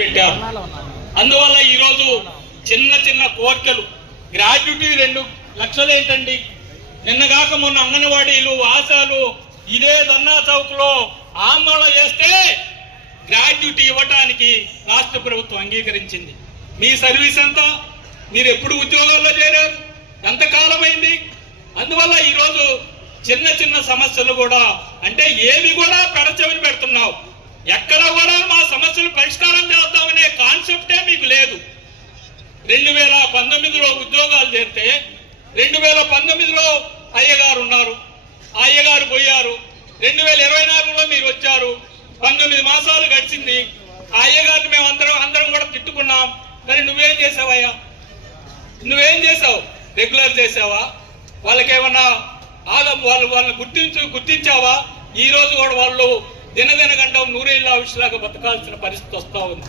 పెట్టారు. అందువల్ల ఈరోజు చిన్న చిన్న కోర్కెలు గ్రాడ్యుటీ 2 లక్షలు ఏంటండి? నిన్నగాక మొన్న అంగన్వాడీలు ఆశాలు ఇదే ధర్నా చౌక్ లో ఆందోళన చేస్తే గ్రాడ్యుటీ ఇవ్వటానికి రాష్ట్ర ప్రభుత్వం అంగీకరించింది. మీ సర్వీస్ అంతా, మీరు ఎప్పుడు ఉద్యోగాల్లో చేరారు, ఎంతకాలమైంది? అందువల్ల ఈరోజు చిన్న చిన్న సమస్యలు కూడా అంటే ఏవి కూడా పెడచెవిని పెడుతున్నావు. ఎక్కడ కూడా మా సమస్యలు పరిష్కారం చేద్దామనే కాన్సెప్టే మీకు లేదు. 2019లో ఉద్యోగాలు చేరితే 2019లో అయ్యగారు ఉన్నారు, ఆ అయ్యగారు పోయారు. 2024లో మీరు వచ్చారు, 19 మాసాలు గడిచింది. ఆ అయ్యగారిని మేము అందరం కూడా తిట్టుకున్నాం. మరి నువ్వేం చేసావయ్యా? నువ్వేం చేసావు? రెగ్యులర్ చేసావా? వాళ్ళకేమన్నా వాళ్ళని గుర్తించావా? ఈ రోజు కూడా వాళ్ళు దినదిన గంటం నూరేళ్ళ ఆవిషలాగా బతకాల్సిన పరిస్థితి వస్తా ఉంది.